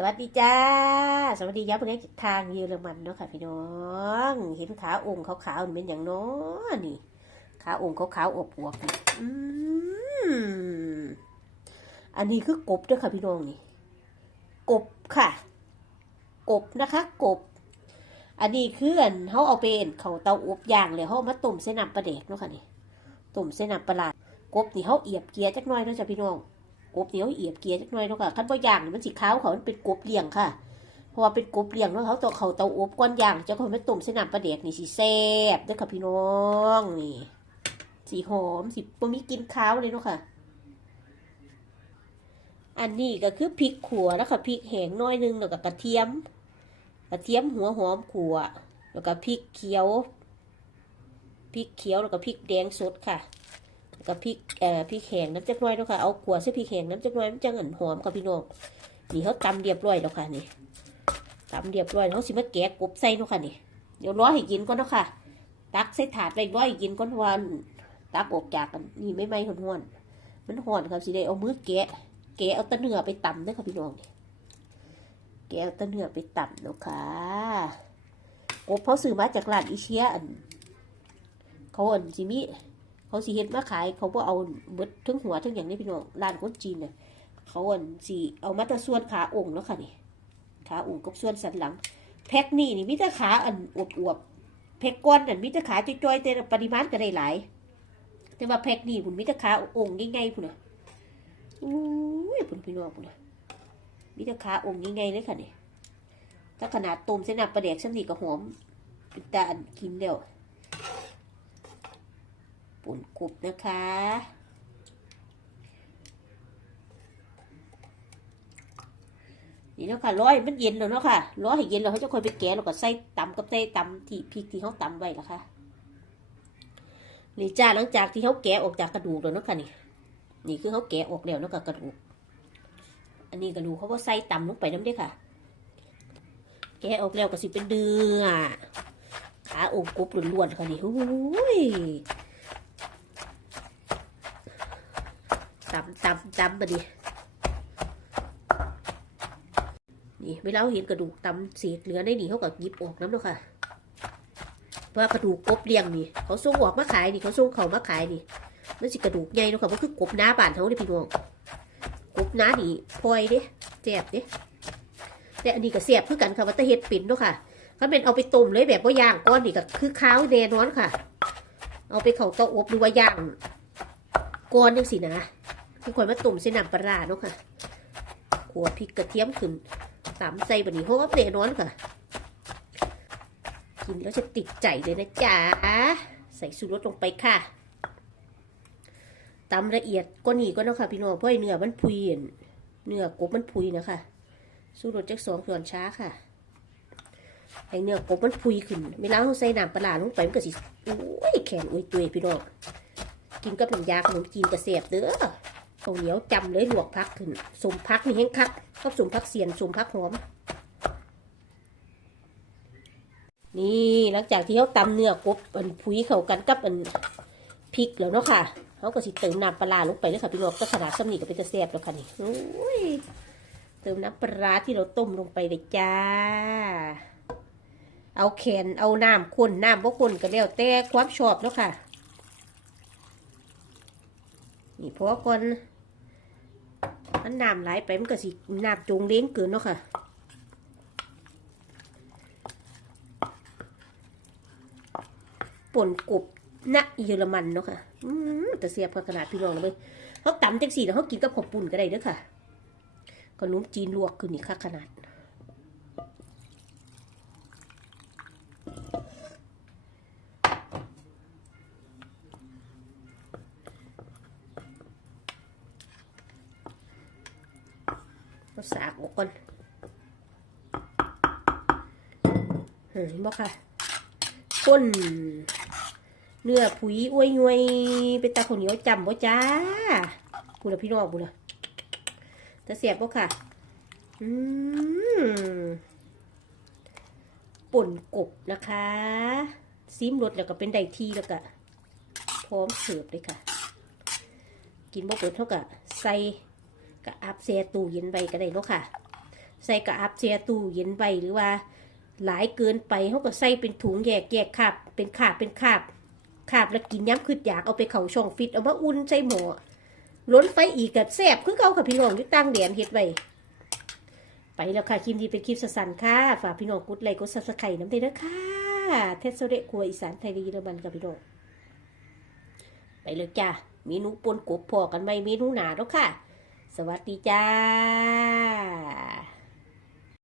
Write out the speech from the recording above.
สวัสดีจ้า สวัสดียับเล็กทางเยอรมันเนาะค่ะ พี่น้อง เห็นขาองค์ขาวๆนี่เป็นอย่างน้อนี่ ขาองค์ขาวๆอบอวบๆนี่อืมอันนี้คือกบเด้วยค่ะพี่น้องนี่ กบค่ะ กบนะคะ กบ อันนี้คืออันเขาเอาไปเอ็นเขาเตาอบย่างเลยเขามาต้มเส้นน้ำปลาแดกเนาะค่ะนี่ต้มเส้นน้ำปลาร้ากบนี่เขาเอียบเกียร์จักน่อยเนาะจ้ะพี่น้อง กบเดี๋ยวเอียบเกียร์จักหน่อยเนาะค่ะคันบ่ย่างนี่มันสิขาวเขามันเป็นกบเลี้ยงค่ะ เพราะว่าเป็นกบเลี้ยงเนาะเขาต้องเขาเตาอบก้อนย่างจะเขาไม่ต้มเส้นน้ำปลาแดกนี่สิแซ่บเด้อค่ะพี่น้องนี่สีหอมสิบ่มีกินขาวเลยเนาะค่ะ อันนี้ก็คือพริกขัวแล้วค่ะพริกแห้งน้อยหนึงแล้วก็กระเทียม กระเทียมหัวหอมขัว แล้วก็พริกเขียวพริกเขียวแล้วก็พริกแดงสดค่ะ แล้วก็พริกเอ่อพริกแห้งน้ำจักน้อยเนาะค่ะเอาขัวใส่พริกแห้งน้ำจักน้อยมันจังอันหอมค่ะพี่น้องนี่เขาตำเรียบร้อยแล้วค่ะนี่ตำเรียบร้อยเขาสิมาแกะกบใส่เนาะค่ะนี่เดี๋ยวร้อให้กินก่อนเนาะค่ะ ตักใส่ถาดไปร้อให้กินก่อนว่าตักออกจากกันนี่ไม่ไหม้ห่อนๆมันห่อนครับสิได้เอามือแกะ แกะเอาตะเนื้อไปตำเด้อค่ะพี่น้องแกะเอาตะเนื้อไปตำเนาะค่ะกบเขาซื้อมาจากร้านอีเชียอันเขาอันสิมี เขาสิเฮ็ดมาขายเขาบ่เอาเบิดทั้งหัวทั้งอย่างนี้พี่น้องร้านคนจีนน่ะเขาอันสิเอามาแต่ส่วนขาองค์แล้วค่ะนี่ขาองค์กับส่วนสันหลัง แพ็คนี่นี่มีแต่ขาอันอวบๆแพ็คก้อนนั่นมีแต่ขาจ้อยๆแต่ปริมาณก็ได้หลาย แต่ว่าแพ็คนี่คุณมีแต่ขาองค์ง่ายๆพุ่นน่ะอุ้ยพุ่นพี่น้องพุ่นน่ะมีแต่ขาองค์ง่ายๆเลยค่ะนี่ถ้าขนาดต้มเส้นน้ำปลาแดกสักนี่ก็หอมเป็นตาอันกินแล้ว ปุ่นกรุบนะคะ นี่เนาะค่ะร้อยมันเย็นแล้วเนาะค่ะร้อยให้เย็นแล้วเขาจะคอยไปแกะแล้วก็ใส่ตำกับใส่ตำที่พริกที่เขาตำไว้ละค่ะนี่จ้าหลังจากที่เขาแกะออกจากกระดูกแล้วเนาะค่ะนี่ นี่คือเขาแกะออกแล้วเนาะค่ะกระดูก อันนี้กระดูกเขาก็ใส่ตำลงไปน้ำด้อค่ะ แกะออกแล้วก็สิเป็นเนื้อขาอกกบล้วนๆค่ะนี่โอ้ยำตำตำมาดินี่เวลาเราเห็นกระดูกตำเศษเหลือในนี่เขาก็หยิบออกน้ำเนาะค่ะ เพราะกระดูกกบเลี้ยงนี่ เขาส่งออกมาขายนี่เขาส่งเขามาขายนี่มันสิกระดูกใหญ่เนาะค่ะมันคือกบหน้าบานเขาเด้พี่น้องกบน้านี่พลอยเด้แซ่บเด้แต่อันนี้ก็แซ่บคือกันค่ะว่าแตะเฮ็ดปิ่นเนาะค่ะถ้าเป็นเอาไปต้มเลยแบบว่าย่างก้อนนี่ก็คือข้าวแน่นอนค่ะ เอาไปเข่าเตาอบหรือว่าย่างก้อนจังสินะ คือคนมาตุ่มใส่น้ำปลาเนาะค่ะขัวพริกกระเทียมขึ้นตำใส่บะหมี่เพราะว่าเปรี้ยนอนค่ะ กินแล้วจะติดใจเลยนะจ๊ะ ใส่สูตรสลงไปค่ะตำละเอียดก็นี่ก็เนาะค่ะพี่น้องเพราะไอเนื้อมันพุยเนเนื้อกบมันพุยนะคะสูตรสจากสองส่วนช้าค่ะไอเนื้อกบมันพุยขึ้นเวลาเราใส่น้ำปลาลงไปมันก็สิโอ้ยแขนอุ้ยตุยพี่น้องกินกับน้ำยาขนมจีนกระเสียบเด้อ ข้าเหนียวจำเลยหลวกพักขึ้นสมพักนี่แห้งคักกับสมพักเสียนสมพักหอม นี่หลังจากที่เขาตำเนื้อกบอันพุยเข้ากันกับอันพริกแล้วเนาะค่ะเขาก็สิเติมน้ำปลาลงไปเลยค่ะพี่น้องก็ขนาดสำนีก็เป็นตะเสียบแล้วค่ะนี่โอ้ยเติมน้ำปลาร้าที่เราต้มลงไปเลยจ้า เอาแขนเอาน้ำข้นน้ำบ่ข้นก็แล้วแต่ความชอบเนาะค่ะ นี่เพราะว่าก่อนมันน้ำไหลไปมันก็สิน้ำจงเล้งเกินเนาะค่ะป่นกบณเยอรมันเนาะค่ะแต่เสียบขนาดพี่น้องเลยเขาตำจังสี่แล้วเขากินกับขอบปุ่นก็ได้เด้อค่ะขนมจีนลวกคือนี่ค่ะขนาด สากออกก่อนเห็นบ่ค่ะก้นเนื้อผุยอ้วยยวยเป็นตาข้าวเหนียวจำบ่จ้าบุญพี่น้องบุญนะจะเสียบบ่ค่ะ อืมป่นกบนะคะ ซิมรสแล้วก็เป็นไดทีแล้วก็พร้อมเสิร์ฟเลยค่ะ กินบ่เปิดเท่ากับใส่ ก็อัพเซตู้เย็นไว้ก็ได้เนาะค่ะ ใส่กระอับเสียตู้เย็นไว้หรือว่า หลายเกินไปเขาก็ใส่เป็นถุงแยกแยกขาบเป็นขาบเป็นขาบขาบแล้วกินย้ำคืออยากเอาไปเข่าช่องฟิตเอามาอุ่นใส่หม้อล้นไฟอีกกับแซ่บคือเก่าค่ะพี่น้องที่ตั้งแดนเฮ็ดไว้ไปแล้วค่ะคลิปนี้เป็นคลิปสั้นๆค่ะฝากพี่น้องกดไลค์กดซับสไครต์น้ำเด้อค่ะเทสโซเดครัวอีสานไทยดีเรมันกับพี่น้องไปเลยจ้าเมนูปนกบพอกันไหมเมนูหนาแล้วค่ะ สวัสดีจ้า